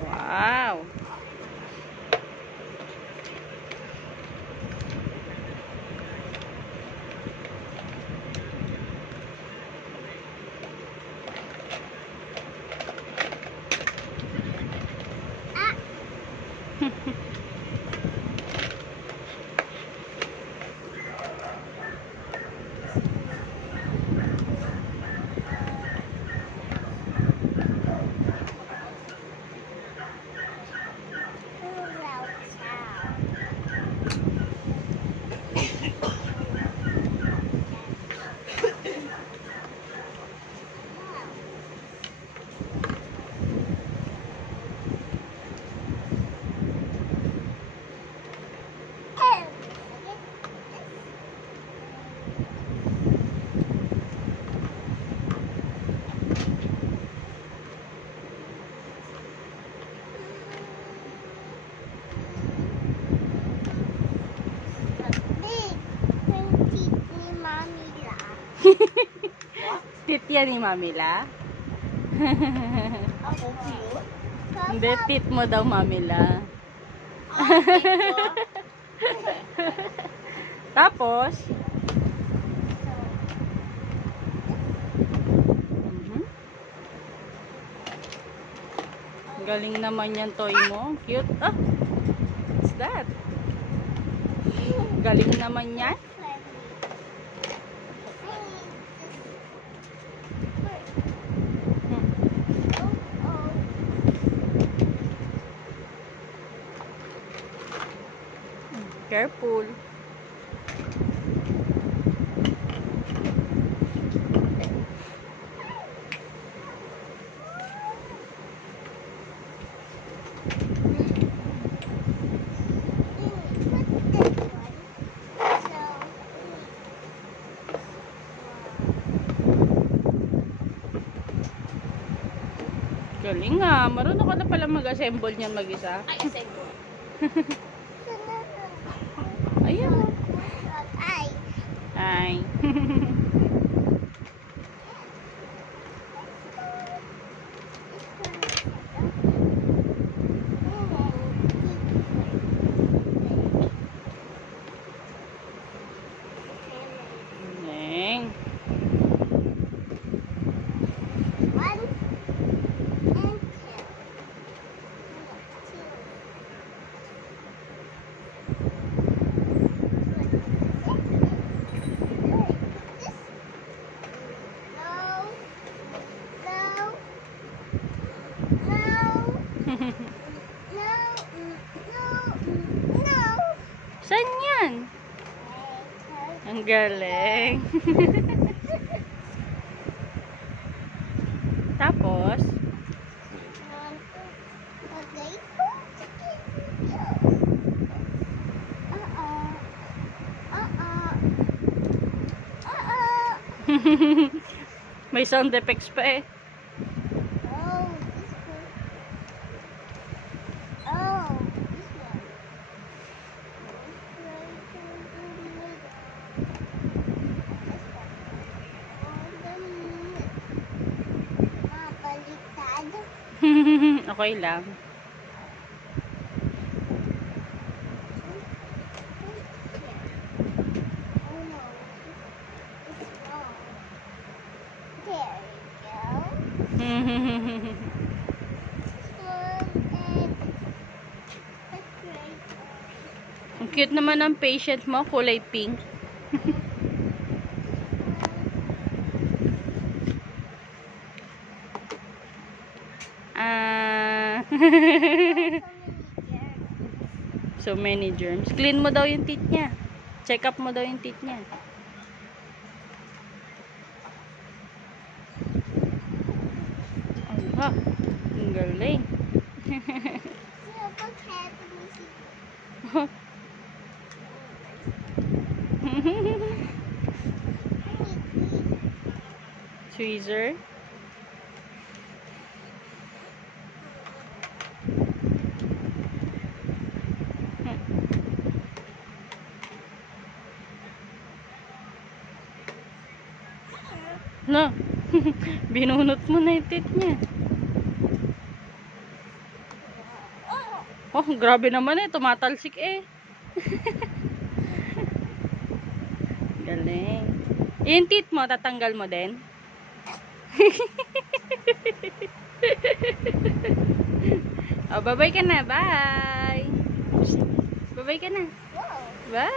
Wow. Tit yan ni Mamila. Ako cute. Hindi, tit mo daw, Mamila. Tapos, galing naman yan toy mo. Cute. Ah, what's that? Galing naman yan. Careful. Galing nga. Marunong ka na pala mag-assemble niyan mag-isa. Ay, assemble. Ayan. Ay. Hi. Neng. One and two. Saan yan? Ang galing. Tapos, may sound effects pa eh. Okay lang. Ang cute naman ng patient mo, kulay pink. So many germs. Clean mo daw yung teeth niya. Check up mo daw yung teeth niya. Aha, ang galing. Tweezer. No. Binunot mo na yung teeth niya. Oh, grabe naman eh. Tumatalsik eh. Galing. Yung teeth mo, tatanggal mo din? Oh, bye-bye ka na. Bye. Bye-bye ka na. Whoa. Bye.